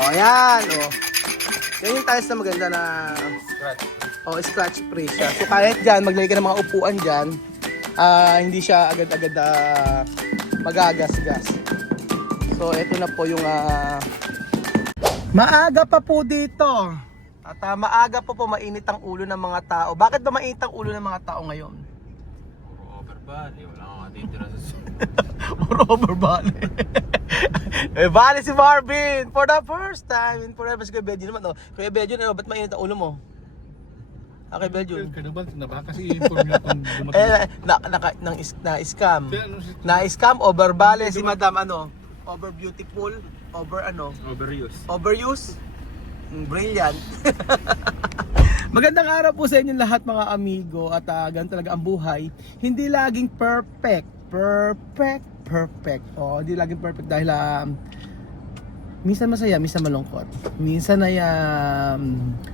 Ayan, oh. Yan yung tiles na maganda na scratch free siya. So kahit dyan, maglagay ka ng mga upuan dyan, hindi siya agad-agad magagasgas. So ito na po yung maaga pa po dito. At maaga pa po mainit ang ulo ng mga tao. Bakit ba mainit ang ulo ng mga tao ngayon? Overbody, wala kang matitira sa Overbody. Bali si Marvin for the first time in forever. Si Kuya Bedjo naman, oh. Kuya Bedjo, ba't mainit ang ulo mo? Okay, Bedjo. Kaya ba, kasi i-inform niya kung dumating. Na-scam. Na-scam, overbali si Madam, over beautiful, over overuse. Brilliant. Magandang araw po sa inyo lahat mga amigo at ganun talaga ang buhay. Hindi laging perfect. Hindi laging perfect dahil minsan masaya, minsan malungkot. Minsan ay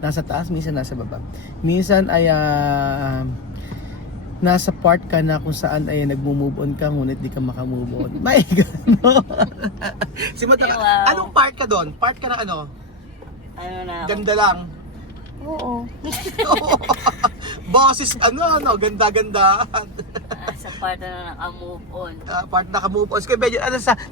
nasa taas, minsan nasa baba. Minsan ay nasa part ka na kung saan ay nagmo-move on ka ngunit di ka makamove on. My God, no? Si Madam, anong part ka doon? Part ka na ano? Ano na ako? Ganda lang. Oo. Boses, ganda-ganda. Sa part na naka-move on. Part naka-move on. Kaya Bedjo,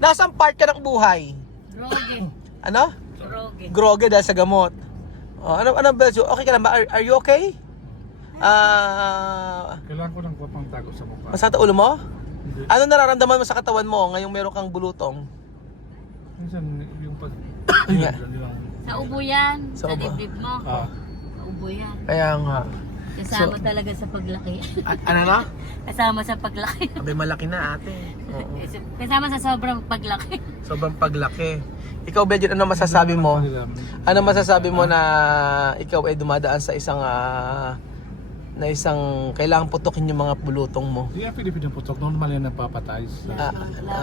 nasaan part ka ng buhay? Groge. Ano? Groge. Groge dahil sa gamot. Oh, ano Bedjo? Okay ka lang ba? Are you okay? Kailangan ko lang pang tago sa mukha. Masakit ang ulo mo? Hindi. Ano nararamdaman mo sa katawan mo ngayong meron kang bulutong? Minsan yung pag... Sa ubo yan. Sa Sa ubo. dibdib mo. Ah. Sa ubo yan. Kaya nga. Kasama talaga sa paglaki. Ano na? Kasama sa paglaki. Sabi malaki na ate. Oo. Kasama sa sobrang paglaki. Sobrang paglaki. Ikaw Bedjo, ano masasabi mo? Ano masasabi mo na ikaw ay dumadaan sa isang kailangang putukin yung mga bulutong mo? Hindi nga Pilipinong putok, normal yan napapatay.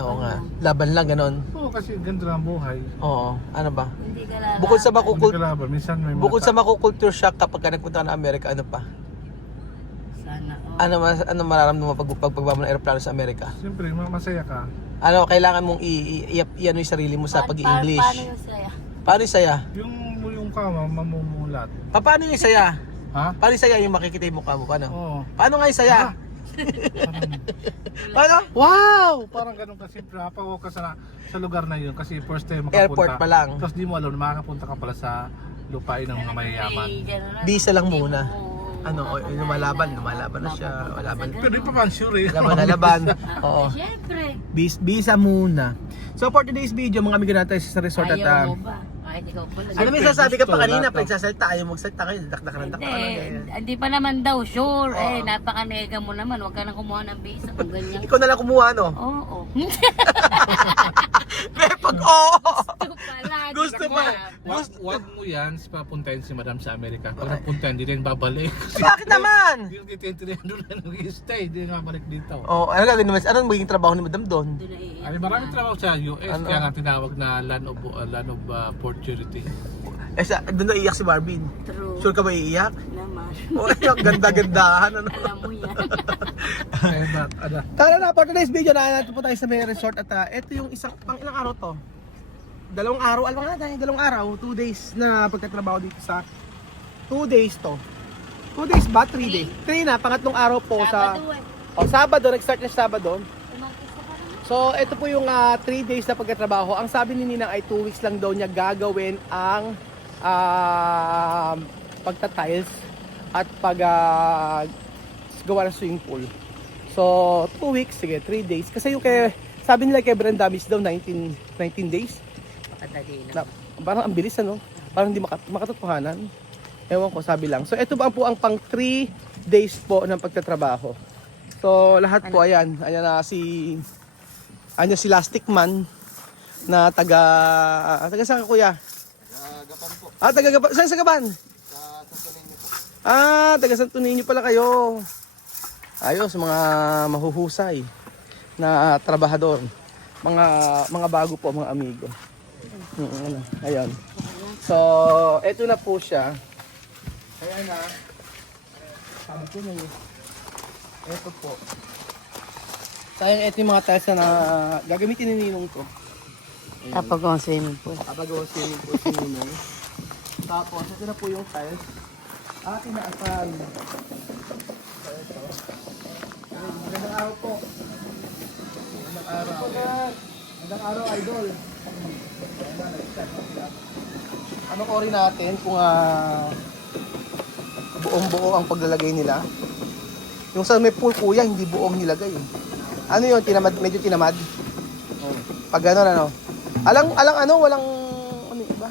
Oo nga. Laban lang ganon. Oo, kasi ganito lang ang buhay. Oo. Ano ba? Hindi ka lang. Bukod sa Hindi ka laban, minsan may mga... Bukod sa makukulture shock kapag ka nagpunta ka ng Amerika, ano pa? Sana. Ano mararamdaman mo pagbaba mo ng aeroplano sa Amerika? Siyempre, masaya ka. Ano kailangan mong i-ano yung sarili mo sa pag-i-English? Paano yung saya? Paano yung saya? Yung kama, mamumulat. Paano yung saya? Ha? Paano yung saya yung makikita yung mukha mo? Paano? Oo. Paano nga yung saya? Parang, Paano? Wow! parang ganun ka, siyempre, napawag ka sa lugar na yun kasi first time makapunta. Airport pa lang. Tapos di mo alam, makakapunta ka pala sa lupain ng mga mayayaman. Visa lang muna. Lumalaban na siya. Laban. Pero di pa man sure eh. Laban. Oo. Siyempre. Visa muna. So for today's video, mga amigo natin sa resort at Ayaw mo ba? Kahit ikaw pala. ano may sasabi ka pa kanina, pinagsasalita, ayaw magsalita kayo, dakdakan. Hindi pa naman daw sure. Napakanega mo naman. Huwag ka nang kumuha ng visa kung ganyan. Ikaw na lang kumuha, no? Oo. Pag oo! Gusto pala. Wag mo yan papuntahin si Madam sa Amerika. Pag napuntahan, hindi rin babalik. Bakit naman? Yung titintirin doon na nag-stay, hindi nga balik dito. Oh, ano gagawin naman? Anong magiging trabaho ni Madam doon? Ay, maraming trabaho sa US, Ano? kaya nga tinawag na land of opportunity. Doon na iiyak si Marvin. True. Sure ka ba iiyak? Naman. Oh, ganda-gandahan. Alam mo yan. Kaya ba, Tara na, for today's video, natin po tayo sa may resort at ito yung isang, ilang araw to? 2 araw, alam nga tayo, 2 araw, 2 days na pagtatrabaho dito sa 2 days to. 2 days ba? 3 days? 3 na, pangatlong araw po sa Sabado, nag-start na Sabado. So, ito po yung 3 days na pagtatrabaho. Ang sabi ni Ninang ay 2 weeks lang daw niya gagawin ang pagta-tiles at gawa ng swimming pool. So, 2 weeks, sige, 3 days. Kasi yung sabi nila kay Brenda Miss daw 19 days. Kadali Na, lang. parang ang bilis parang hindi makatotohanan. Ewan ko, sabi lang. So ito ba po ang pang 3 days po ng pagtatrabaho. So lahat po ayan si Lastic Man na taga saan ka kuya? Gapan po. Taga Gapan. Saan sa Gapan? Sa Santo Niño po. Taga Santo Niño pala kayo. Ayos, mga mahuhusay na trabahador. Mga bago po, mga amigo. Ayan. So, eto na po siya. Ayan na. Sabi ko na yun. Eto po. Sayang eto yung mga tiles na gagamitin ni Ninong to. Tapos ang swimming pool. Kapagawa swimming pool si Ninong. Tapos, ito na po yung tiles. Akin na asal. So, ito. Ayun, magandang araw po. Magandang araw. Magandang araw, idol. Ano ko rin natin kung buong-buo ang paglalagay nila. Yung sa may pool kuya, hindi buong nilagay. Ano yun? Tinamad, medyo tinamad. Pag gano'n ano. Walang ano iba.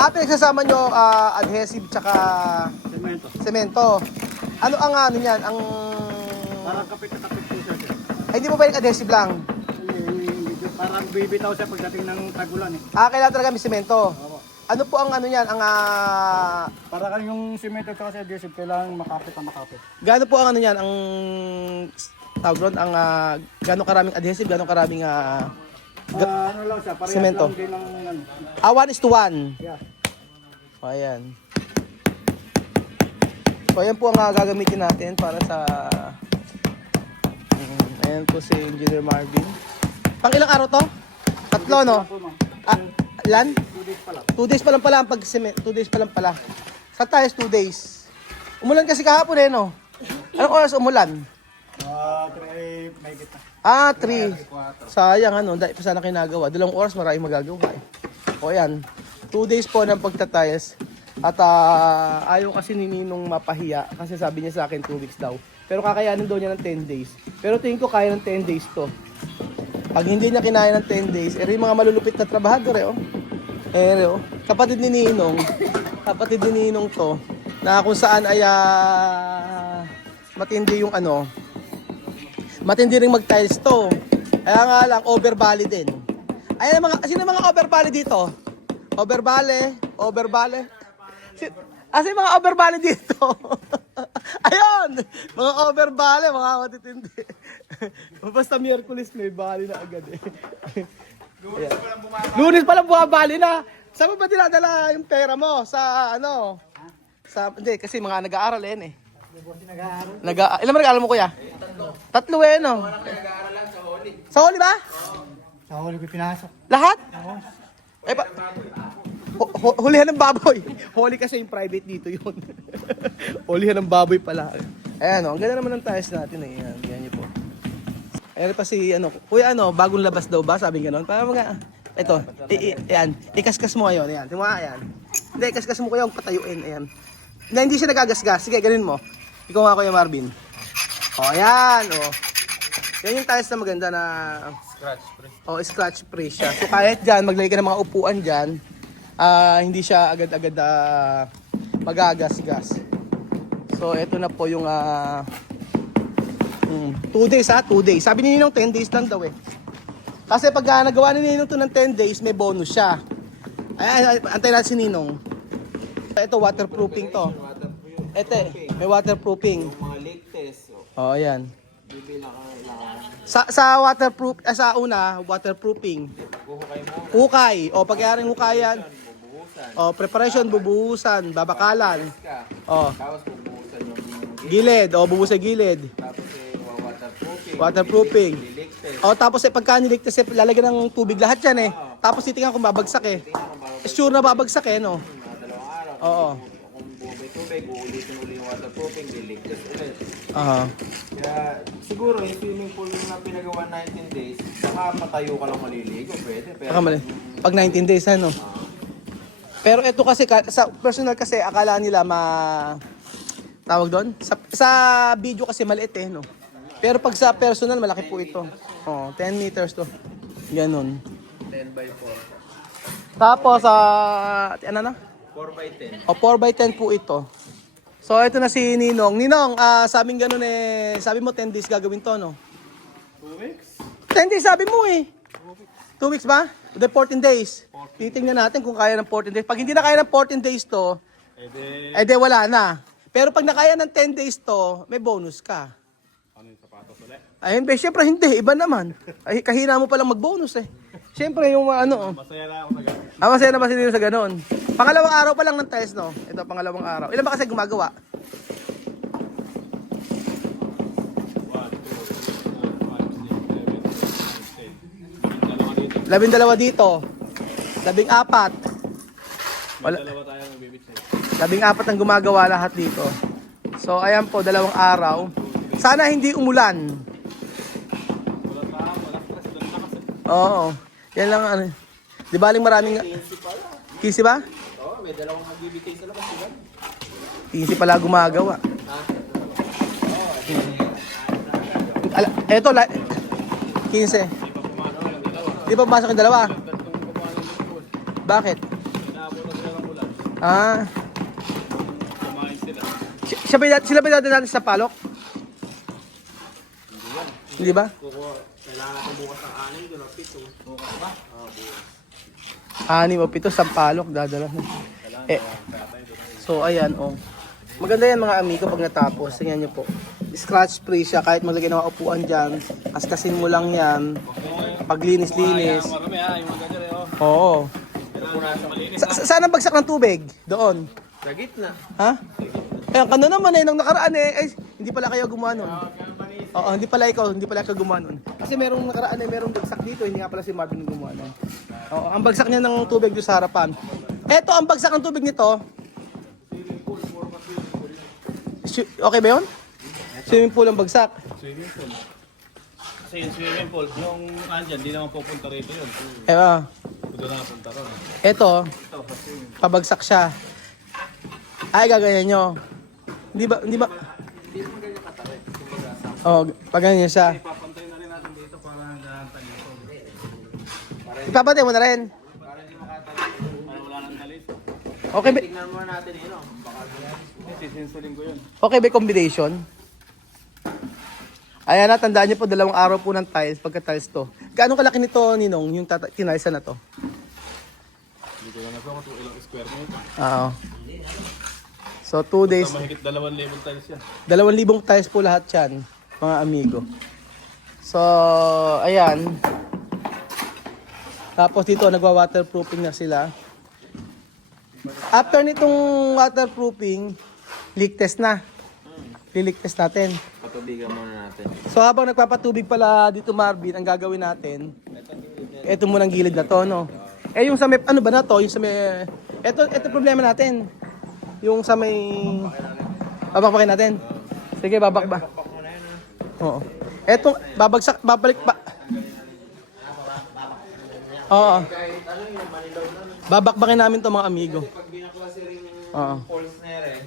Pinagsasama nyo adhesive tsaka semento. Ano ang ano niyan? Ang Parang kapit na kapit po siya. ay hindi mo ba yung adhesive lang? Parang bibitaw siya pagdating ng tagulan eh. Kailangan talaga may semento. Ano po ang ano niyan? Ang Para kang yung simento at sa adhesive, kailangan makapit na makapit. gaano po ang ano niyan? Ang tawag doon, ang gaano karaming adhesive, gaano karaming Ano lang siya, parehas Simento. lang din ng ano. 1:1. Yeah. O, ayan. So, ayan po ang gagamitin natin para sa... ayan po si Engineer Marvin. Pang ilang araw to? Tatlo, no? Po, ma'am. Ilan? 2 days pa lang. 2 days pa lang pala ang pag-cement. 2 days pa lang pala. Sa tayos, 2 days. Umulan kasi kahapon eh, no? Anong oras umulan? 3 may gitna. 3. Sayang, ano? Dahil pa sana kinagawa. 2 oras, maraming magagawa eh. O, ayan. 2 days po ng pagtatayos. At ayaw kasi ni Ninong mapahiya kasi sabi niya sa akin 2 weeks daw. Pero kakayanin daw niya ng 10 days. Pero tingin ko kaya ng 10 days to. Pag hindi niya kinaya ng 10 days, yung mga malulupit na trabahador oh. Oh. Kapatid ni Ninong to, na kung saan ay matindi yung ano, matindi ring mag-tiles to. Kaya nga lang, overbally din. Ayan sino mga overbally dito? Overbally. Yung mga overbally dito. Ayun! Mga overbally, mga matitindi. Basta Miyerkules may bali na agad eh. Lunes pa lang bumabali na. Saan mo ba dinadala yung pera mo? Sa ano? Hindi, kasi mga nag-aaral eh. Ilan mo nag-aaral mo kuya? Tatlo eh no? Sa Holy ba? Sa huli ko pinasok. Lahat? Hulihan ng baboy. Holy kasi yung private dito yun. Hulihan ng baboy pala. Ayan o, ang ganda naman ng tiles natin eh. Ayan, ganyan niyo po. Ayan pa si kuya bagong labas daw ba? Sabi gano'n. Para mga, ito, ayan, ikaskas mo ngayon. Ayan, tingnan ayan. Hindi, ikaskas mo kuya, huwag patayuin. Ayan. Hindi siya nagagasgas. Sige, ganun mo. Ikaw nga kuya Marvin. O, ayan, o. Yan yung tiles na maganda na Scratch free. scratch free siya. So kahit dyan, maglagay ka ng mga upuan dyan, hindi siya agad-agad magagasgas. So ito na po yung 2 days 2 days. Sabi ni Ninong 10 days lang daw eh. Kasi pag nagawa ni Ninong to ng 10 days, may bonus siya. Ay, antay natin si Ninong. Ito waterproofing to. Ito may waterproofing. Mga leak test. Oh, ayan. Bibila ka kailangan. Sa waterproof, sa una, waterproofing. Buhukay mo. Hukay. O, pagkayaring hukayan. Bubuhusan. O, preparation, bubuhusan, babakalan. Ka. O, Tapos bubuhusan yung gilid. O, bubuhusan gilid. Tapos waterproofing. Waterproofing. Leak test. O, tapos pagka niligtas, lalagyan ng tubig lahat yan eh. Tapos titingnan kung babagsak eh. Sure na babagsak eh, no? Mga 2 araw. Oo. Kung buhay tubig, uulitin uli yung waterproofing, leak test ulit. Aha. Kaya siguro yung swimming pool na pinagawa 19 days, saka patayo ka lang maliligo, pwede. Pero Pag 19 days, ano? Pero ito kasi, sa personal kasi, akala nila tawag doon? Sa video kasi maliit eh, no? Pero pag sa personal, malaki po ito. Oh, 10 meters to. Ganon. 10 by 4. Tapos, ano na? 4 by 10. O, 4x10 po ito. So, ito na si Ninong. Ninong, sabing ganun eh, sabi mo 10 days gagawin to, no? 2 weeks? 10 days sabi mo eh. 2 weeks ba? The 14 days. Titingnan natin kung kaya ng 14 days. Pag hindi na kaya ng 14 days to, edi wala na. Pero pag nakaya ng 10 days to, may bonus ka. Ano yung sapatos ulit? Ayun, syempre hindi. Iba naman. Ay, kahina mo palang mag-bonus eh. Syempre yung Masaya na ako na gano'n. masaya na ba sila sa ganun? Pangalawang araw pa lang ng test, no? Ito, pangalawang araw. Ilan ba kasi gumagawa? 1, 2, 3, 4, 5, 6, 7, 8, 9, 10. Dalawa dito. 12 dito. 14. Wala. 14 ang gumagawa lahat dito. So, ayan po, 2 araw. Sana hindi umulan. Oo. Yan lang ano. Di ba aling maraming... 15 ba? Oo, may dalawang magbibigay sa labas sila. 15 pala gumagawa. Eto, 15. Di pa pumasok yung dalawa? Bakit? Ah. Sila ba dati natin sa palok? Hindi ba? Kailangan natin bukas ng 6 doon, 7. Bukas ba? Oo, bukas. 6 o 7 sa palok dadala. So ayan oh. Maganda yan mga amigo pag natapos. Tingnan niyo po. Scratch free siya kahit maglagay ng mga upuan diyan. Kaskasin mo lang yan. Paglinis-linis. Oo. Saan ang bagsak ng tubig? Doon. Sa gitna. Ha? Eh, ang naman nung nakaraan ay hindi pala kayo gumawa nun. Oo, hindi pala ikaw gumawa nun. Kasi merong nakaraan merong bagsak dito, hindi nga pala si Marvin yung gumawa nun. Oo, ang bagsak niya ng tubig doon sa harapan. Eto, ang bagsak ng tubig nito. Okay ba yun? Swimming pool ang bagsak. Swimming pool. Kasi yung swimming pool, yung andyan, di naman pupunta rito yun. Doon na punta ron. Eto, pabagsak siya. Ay, gaganyan nyo. Hindi ba? Hindi mo ganyan katarik. Oh, pag ganyan siya. Papantay na rin natin dito para hanggang talis. Ipapatay mo na rin. Para hindi makatarik. Para wala nang talis. Okay ba? Tingnan muna natin yun, oh. Baka Sisinsulin ko yun. Okay ba yung combination? Ayan na, tandaan niyo po, 2 araw po ng tiles, pagka-tiles to. Gaano kalaki nito, Ninong, yung tinalisa na to? Hindi ko lang ito kung ilang square meter. Oo. So, 2 days, Mahigit 2,000 tiles yan. 2,000 tiles po lahat yan, mga amigo. So, ayan. Tapos dito, nagwa-waterproofing na sila. After nitong waterproofing, leak test na. Lilik test natin. patubigan muna natin. So habang nagpapatubig pala dito Marvin, ang gagawin natin, ito munang gilid na to, no? Eh yung sa may, ano ba na to? Yung sa may, ito problema natin. Yung sa may, babakbakin natin. Sige, babakba. Oo. Eto, babagsak, babalik pa. Oo. Babakbakin namin to mga amigo. Pag binaklase rin yung Oo. poles na rin,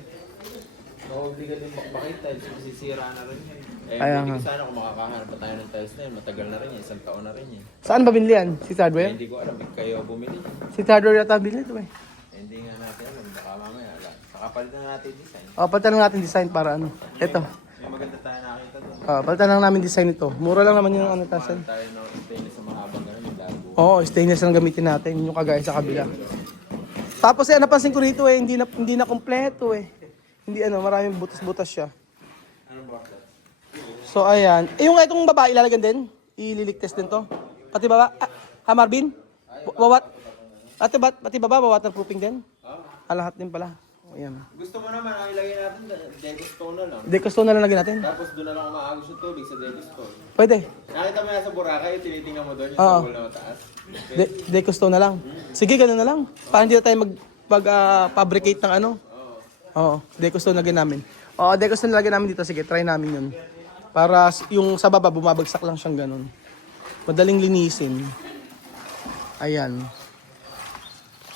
maobliga din bakbakit tiles, masisira na rin yan. Eh, Ayan hindi nga. ko sana kung makakahanap pa tayo ng tiles na yun, matagal na rin yan, 1 taon na rin yan. Saan ba binili yan? Si Eh, Hardware? hindi ko alam, kayo bumili yan. Si Hardware yata binili ito eh. Eh, hindi nga natin alam, baka mamaya, nakapalitan na natin yung design. O, palitan lang natin design para ano. Ito. May maganda tayo nakita doon. Palitan lang namin design ito. Mura lang naman yung ano tasan. Tayo ng stainless sa mahabang ganun, yung lago. Oo, stainless lang gamitin natin. Yun yung kagaya sa kabila. Tapos eh, napansin ko rito eh, hindi na kompleto eh. Hindi ano, maraming butas-butas siya. So ayan. Eh yung itong babae ilalagyan din? Ililigtas din to? Pati baba? Ha Marvin? Wawat? Pati baba, waterproofing din? Lahat din pala. O yan. Gusto mo naman, ang ilagay natin, Degostone na lang. Decostone na lang lagyan natin? Tapos doon na lang umaagos yung tubig sa Degostone. Pwede. Nakita mo yan sa Boracay, tinitingnan mo doon yung Oo. sa wall na mataas. Decostone na lang. Sige, ganun na lang. Para hindi na tayo mag-fabricate ng ano. Oo, Decostone lagyan namin. Oo, Decostone lagyan namin dito. Sige, try namin yun. Para yung sa baba, bumabagsak lang siyang ganun. Madaling linisin. Ayan.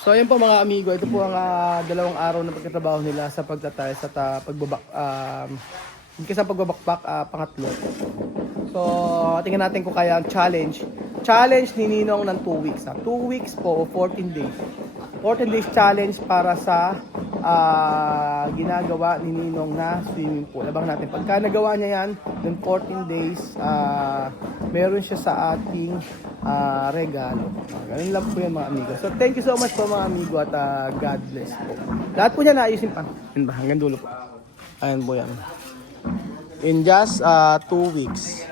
So, ayan po mga amigo. Ito po ang 2 araw na pagkatrabaho nila sa pagtatiles at pagbabak, hindi sa pagbabakbak, pangatlo. So, tingnan natin kung kaya ang challenge. Challenge ni Ninong ng 2 weeks. 2 weeks po o 14 days. 14 days challenge para sa ginagawa ni Ninong na swimming pool. Abang natin. Pagka nagawa niya yan, then 14 days, meron siya sa ating regalo. Ganun lang po yan mga amigo. So, thank you so much po mga amigo at God bless po. Lahat po niya naayusin pa. Yun ba? Hanggang dulo po. Ayan po yan. In just 2 weeks.